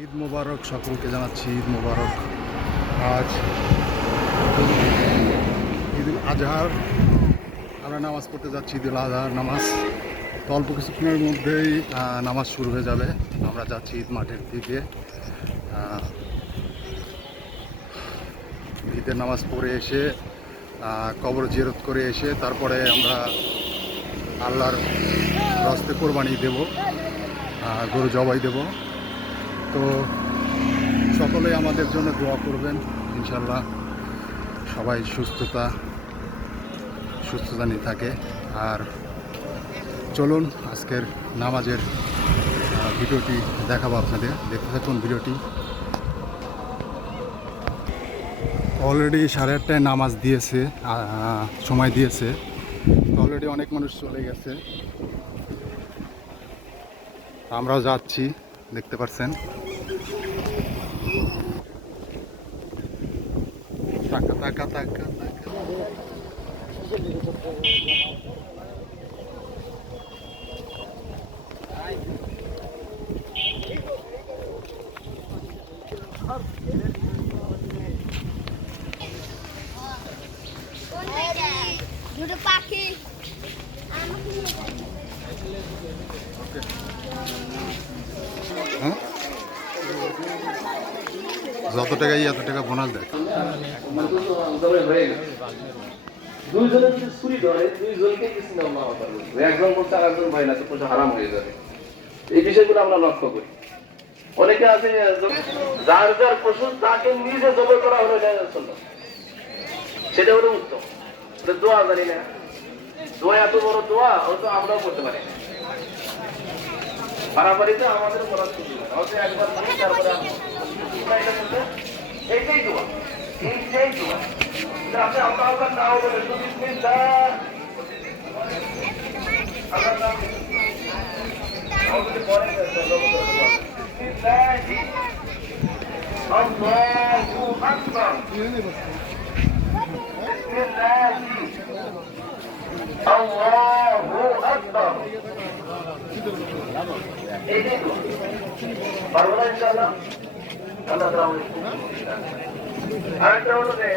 ঈদ মোবারক, সকলকে জানাচ্ছি ঈদ মোবারক। আজ ঈদ উল আজহার আমরা নামাজ পড়তে যাচ্ছি, ঈদ উল আজহার নামাজ। তো অল্প কিছুক্ষণের মধ্যেই নামাজ শুরু হয়ে যাবে। আমরা যাচ্ছি ঈদ মাঠের দিকে। ঈদের নামাজ পড়ে এসে কবর জিয়ারত করে এসে তারপরে আমরা আল্লাহর রাস্তায় কোরবানি দেব, গরু জবাই দেব। তো সকলেই আমাদের জন্য দোয়া করবেন, ইনশাল্লাহ সবাই সুস্থতা নিয়ে থাকে। আর চলুন আজকের নামাজের ভিডিওটি দেখাবো আপনাদের, দেখতে থাকুন ভিডিওটি। অলরেডি 8:30টায় নামাজ দিয়েছে, সময় দিয়েছে। অলরেডি অনেক মানুষ চলে গেছে, আমরাও যাচ্ছি, দেখতে পাচ্ছেন। টাকা টাকা টাকা টাকা দুটো পাখি হ্যাঁ, যত টাকা এত টাকা বোনাস দেয়। দুইজনে যদি ছুরি ধরে, দুইজনকে কিছু না একজন বলছে আর একজন ভাই না, তো পয়সা হারাম হয়ে যাবে। এই বিষয়গুলো আমরা লক্ষ্য করি। অনেকে আছে যার যার পশু তাকে নিজে জবর করা হলো, সেটা হলো উত্তম। দোয়া জানি না, দোয়া এত বড় দোয়া হয়তো আমরাও করতে পারি না। পারাপারিতে আমাদের করার সুযোগ হয়তো একবার বলি, তারপরে এইটাই দোয়া, এইটাই দোয়া। আপনি আল্লাহ আল্লাহ নাও বলে আল্লাহ নাম পরে আল্লাহু আকবার, আল্লাহু আকবার। এইটাই দোয়া। পারবো না ইনশাআল্লাহ। আল্লাহ তাআলা আরেকটা হলো যে